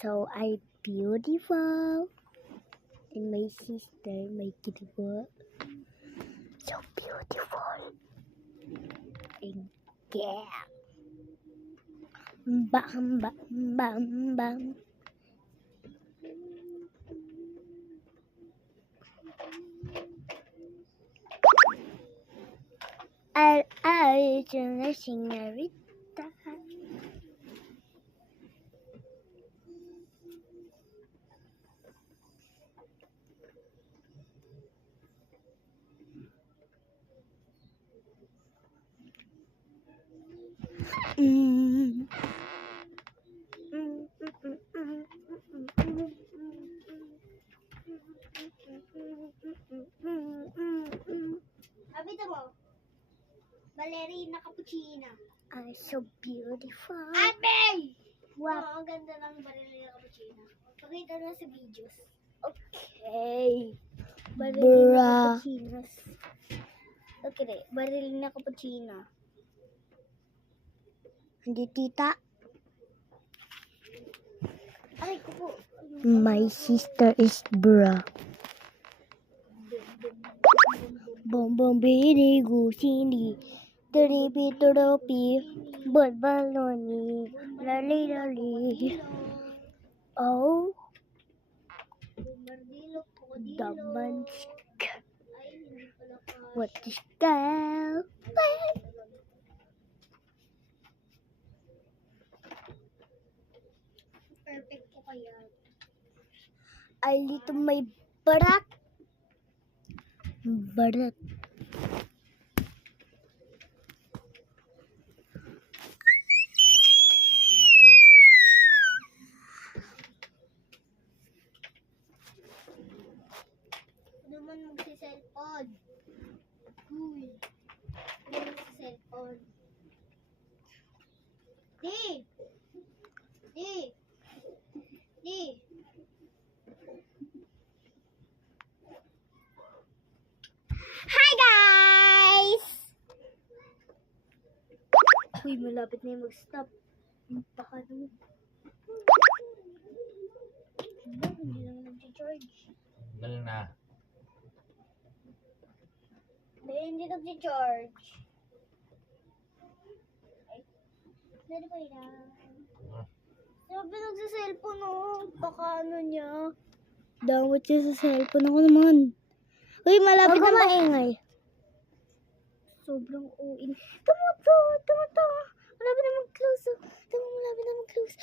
So I beautiful. And my sister, my beautiful. So beautiful. And yeah. Bam, bam, bam, bam. I the señorita. Abita mo, ballerina cappuccina. So beautiful. Ate! Wow. Oo, ang ganda ng ballerina cappuccina. Pakita na sa videos. Okay. Ballerina cappuccinas. Okay, ballerina cappuccina. Hindi tita. Ay, ko po. My sister is bra. Bom bom bidi gusini. Tiripi turopi. Balbaloni. Lali lali. Oh. Bombardilo, krokodilo. Damansk. Ay, hindi pala ka. What is that? Perfect ko kaya. I little my barat. Barat. Naman magsi-cellphone. Cool. Magsi-cellphone. Di! Di! Di! Hi guys! Uy, malapit na yung mag-stop. Baka naman. Hindi lang nag-charge. Galing na. Hindi nag-charge. Dari ko yan. Sabi nagsa-cellphone baka ano niya. Damot siya sa cellphone ako naman. Uy, malapit na maingay. Sobrang uin. Tumuto. Malapit na mag-close. Malapit na mag-close.